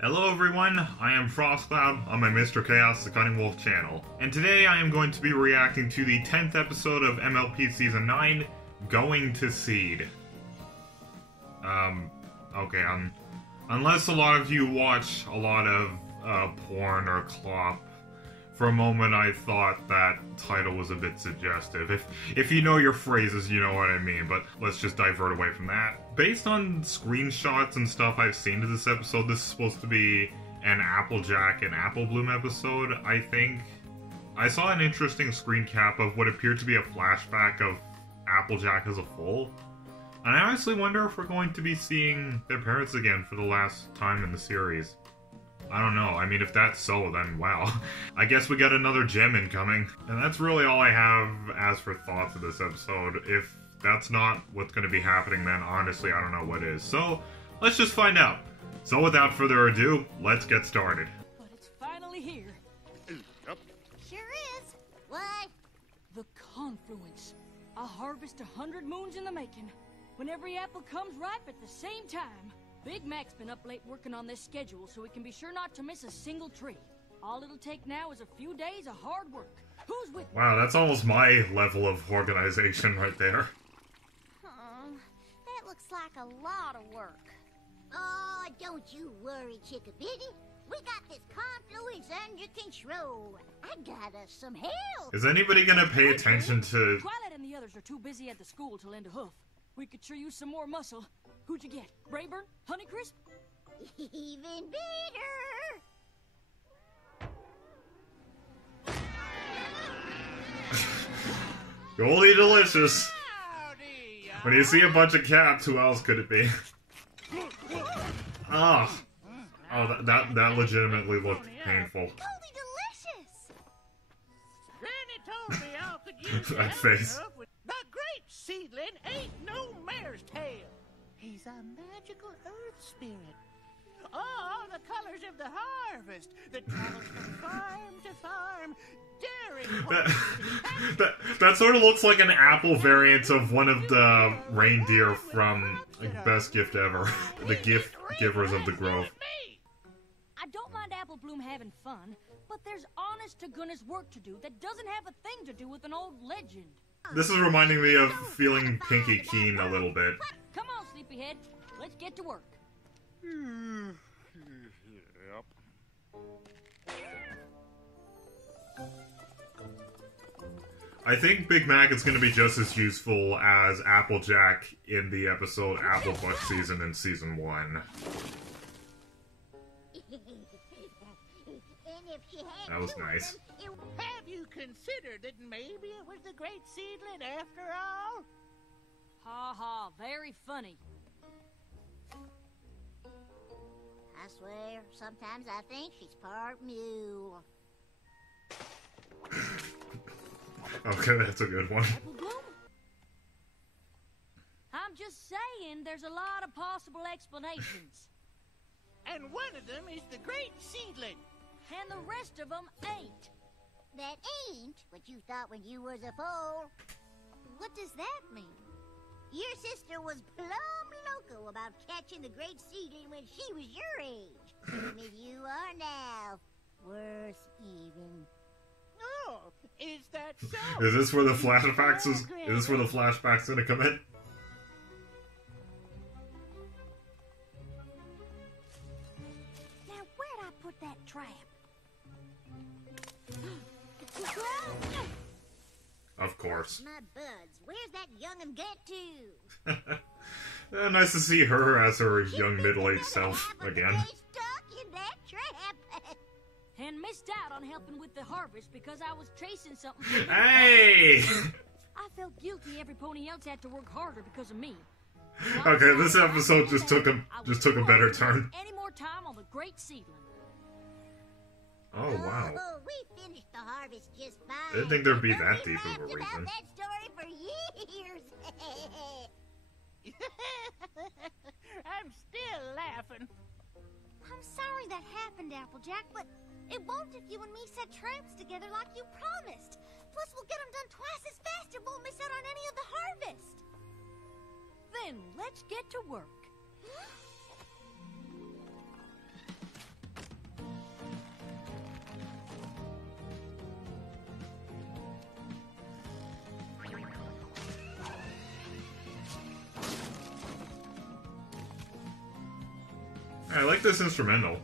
Hello everyone, I am FrostCloud on my Mr. Chaos the Cunning Wolf channel, and today I am going to be reacting to the 10th episode of MLP Season 9, Going to Seed. Okay, unless a lot of you watch a lot of porn or clop, for a moment I thought that title was a bit suggestive. If you know your phrases, you know what I mean, but let's just divert away from that. Based on screenshots and stuff I've seen to this episode, this is supposed to be an Applejack and Apple Bloom episode, I think. I saw an interesting screen cap of what appeared to be a flashback of Applejack as a foal. And I honestly wonder if we're going to be seeing their parents again for the last time in the series. I don't know. I mean, if that's so, then wow. I guess we got another gem incoming. And that's really all I have as for thoughts of this episode. If that's not what's going to be happening, then honestly, I don't know what is. So, let's just find out. So without further ado, let's get started. But it's finally here. Yep. Sure is. What? The confluence. A harvest 100 moons in the making. When every apple comes ripe at the same time. Big Mac's been up late working on this schedule so we can be sure not to miss a single tree. All it'll take now is a few days of hard work. Who's with me? Wow, that's almost my level of organization right there. That looks like a lot of work. Oh, don't you worry, Chickabiddy. We got this confluence under control. I got us some help. Is anybody gonna pay attention to... Twilight and the others are too busy at the school to lend a hoof. We could sure use some more muscle. Who'd you get? Brayburn? Honeycrisp? Even better. Goldie delicious! When you see a bunch of cats, who else could it be? Oh, that legitimately looked painful. Goldie delicious. Granny told me I could use That face. The great seedling ain't no mare's tail. He's a magical earth spirit. All the colors of the harvest that travels from farm to farm, daring. That sort of looks like an apple variant of one of the reindeer from Best Gift Ever. The gift givers of the grove. I don't mind Apple Bloom having fun, but there's honest to goodness work to do that doesn't have a thing to do with an old legend. This is reminding me of feeling Pinky Keen a little bit. Come on, sleepyhead. Let's get to work. Yep. I think Big Mac is going to be just as useful as Applejack in the episode Apple Bush Season in Season 1. That was nice. Have you considered that maybe it was the great seedling after all? Ha ha, very funny. I swear, sometimes I think she's part mule. Okay, that's a good one. Apple Bloom? I'm just saying there's a lot of possible explanations. And one of them is the great seedling. And the rest of them ain't. That ain't what you thought when you was a foal. What does that mean? Your sister was plumb loco about catching the great seedling when she was your age. Same as you are now. Worse even. Oh, is that so? Is this where the flashbacks is this where the flashbacks gonna come in? Now where'd I put that trap? Of course. My buds, where's that young'un get to? Nice to see her as her young middle-aged self again. Stuck in that trap. And missed out on helping with the harvest because I was chasing something. Hey! I felt guilty every pony else had to work harder because of me. Okay, this episode just took a better turn. Any more time on the great seedling. Oh wow. Oh, we finished the harvest just fine. I didn't think there'd be But that we deep of a laughed about reason. that story for years. I'm still laughing. I'm sorry that happened, Applejack, but it won't if you and me set traps together like you promised. Plus, we'll get them done twice as fast and won't miss out on any of the harvest. Then let's get to work. I like this instrumental.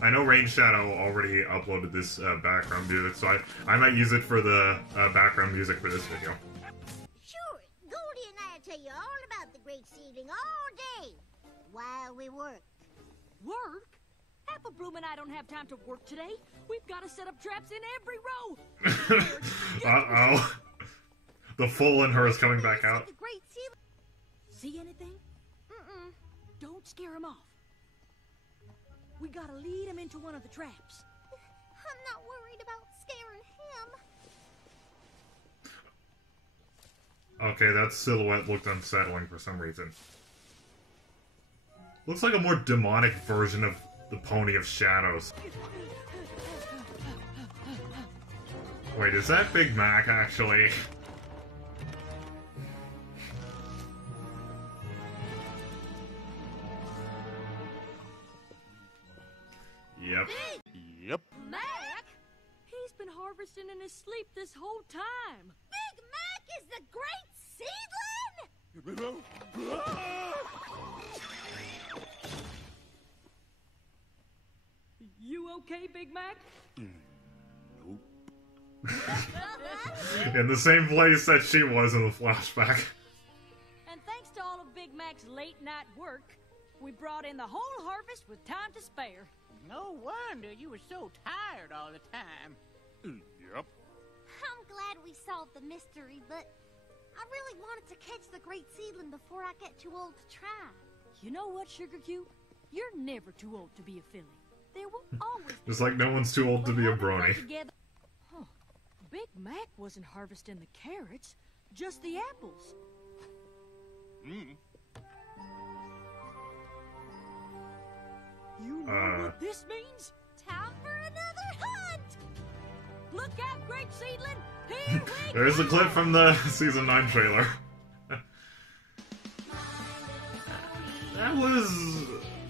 I know Rain Shadow already uploaded this background music, so I might use it for the background music for this video. Sure, Goldie and I'll tell you all about the great seedling all day while we work. Work? Apple Bloom and I don't have time to work today. We've got to set up traps in every row. Uh-oh. The fool in her is coming back out. The great seedling. See anything? Don't scare him off. We gotta lead him into one of the traps. I'm not worried about scaring him. Okay, that silhouette looked unsettling for some reason. Looks like a more demonic version of the Pony of Shadows. Wait, is that Big Mac, actually? Yep. Yep. Mac? He's been harvesting in his sleep this whole time. Big Mac is the great seedling? You okay, Big Mac? In the same place that she was in the flashback. And thanks to all of Big Mac's late night work, we brought in the whole harvest with time to spare. No wonder you were so tired all the time. Yep. I'm glad we solved the mystery, but I really wanted to catch the great seedling before I get too old to try. You know what, Sugar Cube? You're never too old to be a filly. There will always Just like no one's too old to be a brony. Huh. Big Mac wasn't harvesting the carrots, just the apples. You know what this means? Time for another hunt! Look out, great seedling! Here we There's a clip from the Season 9 trailer. That was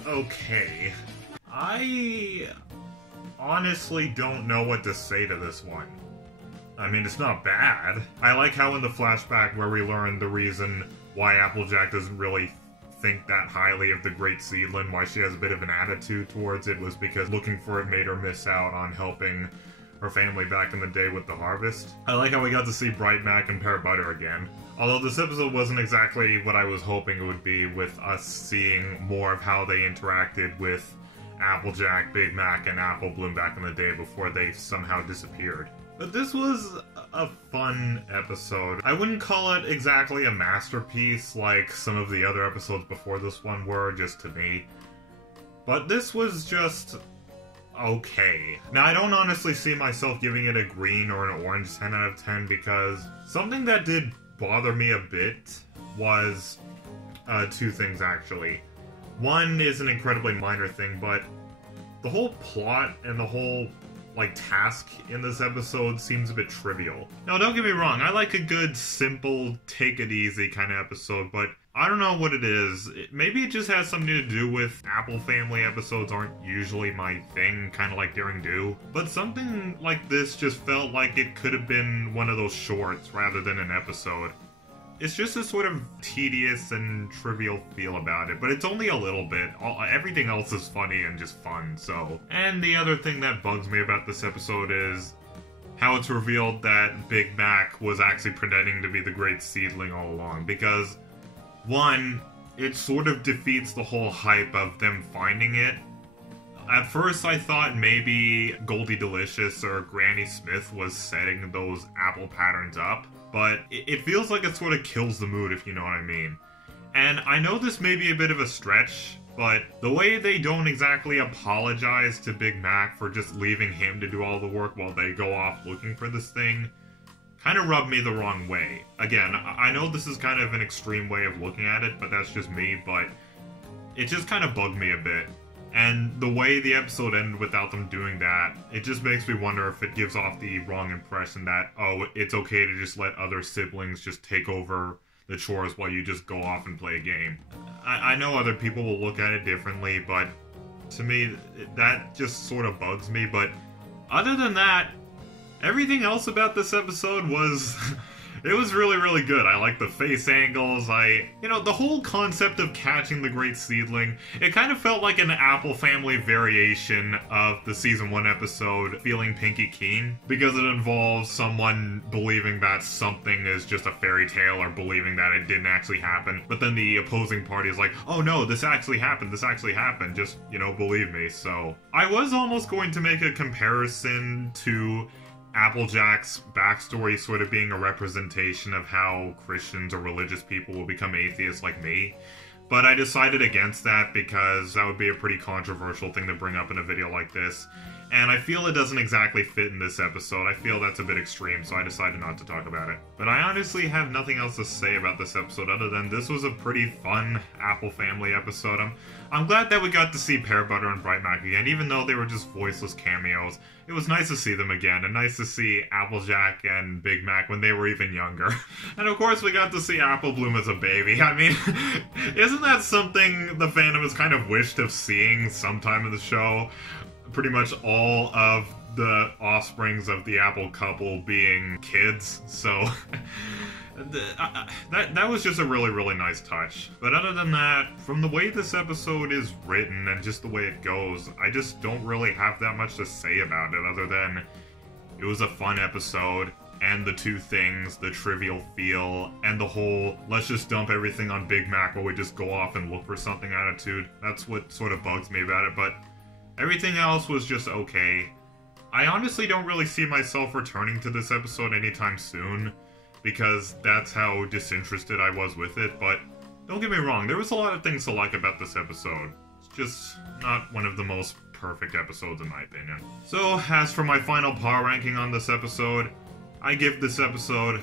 okay. I honestly don't know what to say to this one. I mean, it's not bad. I like how in the flashback where we learn the reason why Applejack doesn't really think that highly of the great seedling, why she has a bit of an attitude towards it, was because looking for it made her miss out on helping her family back in the day with the harvest. I like how we got to see Bright Mac and Pear Butter again. Although this episode wasn't exactly what I was hoping it would be, with us seeing more of how they interacted with Applejack, Big Mac, and Apple Bloom back in the day before they somehow disappeared. But this was a fun episode. I wouldn't call it exactly a masterpiece like some of the other episodes before this one were, just to me. But this was just okay. Now, I don't honestly see myself giving it a green or an orange 10 out of 10 because something that did bother me a bit was two things, actually. One is an incredibly minor thing, but the whole plot and the whole task in this episode seems a bit trivial. Now, don't get me wrong, I like a good, simple, take-it-easy kind of episode, but I don't know what it is. Maybe it just has something to do with Apple Family episodes aren't usually my thing, kind of like Daring Do. But something like this just felt like it could have been one of those shorts rather than an episode. It's just a sort of tedious and trivial feel about it, but it's only a little bit. Everything else is funny and just fun, so. And the other thing that bugs me about this episode is how it's revealed that Big Mac was actually pretending to be the great seedling all along, because one, it sort of defeats the whole hype of them finding it. At first I thought maybe Goldie Delicious or Granny Smith was setting those apple patterns up, but it feels like it sort of kills the mood, if you know what I mean. And I know this may be a bit of a stretch, but the way they don't exactly apologize to Big Mac for just leaving him to do all the work while they go off looking for this thing kind of rubbed me the wrong way. Again, I know this is kind of an extreme way of looking at it, but that's just me, but it just kind of bugged me a bit. And the way the episode ended without them doing that, it just makes me wonder if it gives off the wrong impression that, oh, it's okay to just let other siblings just take over the chores while you just go off and play a game. I know other people will look at it differently, but to me, that just sort of bugs me. But other than that, everything else about this episode was It was really, really good. I like the face angles. The whole concept of catching the Great Seedling, it kind of felt like an Apple Family variation of the Season 1 episode, Feeling Pinky Keen, because it involves someone believing that something is just a fairy tale or believing that it didn't actually happen, but then the opposing party is like, oh no, this actually happened, just, believe me. So, I was almost going to make a comparison to Applejack's backstory sort of being a representation of how Christians or religious people will become atheists like me, but I decided against that because that would be a pretty controversial thing to bring up in a video like this, and I feel it doesn't exactly fit in this episode. I feel that's a bit extreme, so I decided not to talk about it. But I honestly have nothing else to say about this episode other than this was a pretty fun Apple Family episode. I'm glad that we got to see Pear Butter and Bright Mac again, even though they were just voiceless cameos. It was nice to see them again, and nice to see Applejack and Big Mac when they were even younger. And of course we got to see Apple Bloom as a baby. I mean, isn't that something the fandom has kind of wished of seeing sometime in the show? Pretty much all of the offsprings of the Apple couple being kids, so that was just a really, really nice touch. But other than that, from the way this episode is written and just the way it goes, I just don't really have that much to say about it other than it was a fun episode, and the two things, the trivial feel, and the whole let's just dump everything on Big Mac while we just go off and look for something attitude. That's what sort of bugs me about it, but everything else was just okay. I honestly don't really see myself returning to this episode anytime soon, because that's how disinterested I was with it, but don't get me wrong, there was a lot of things to like about this episode. It's just not one of the most perfect episodes in my opinion. So, as for my final power ranking on this episode, I give this episode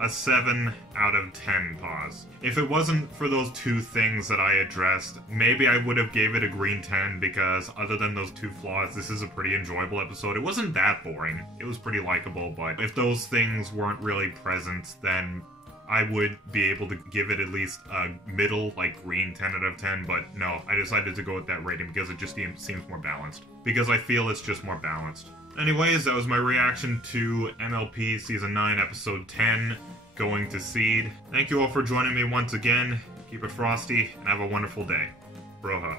a 7 out of 10 paws. If it wasn't for those two things that I addressed, maybe I would have gave it a green 10, because other than those two flaws, this is a pretty enjoyable episode. It wasn't that boring. It was pretty likable, but if those things weren't really present, then I would be able to give it at least a middle, green 10 out of 10, but no, I decided to go with that rating because it just seems more balanced. Because I feel it's just more balanced. Anyways, that was my reaction to MLP Season 9, Episode 10, Going to Seed. Thank you all for joining me once again. Keep it frosty, and have a wonderful day. Broha.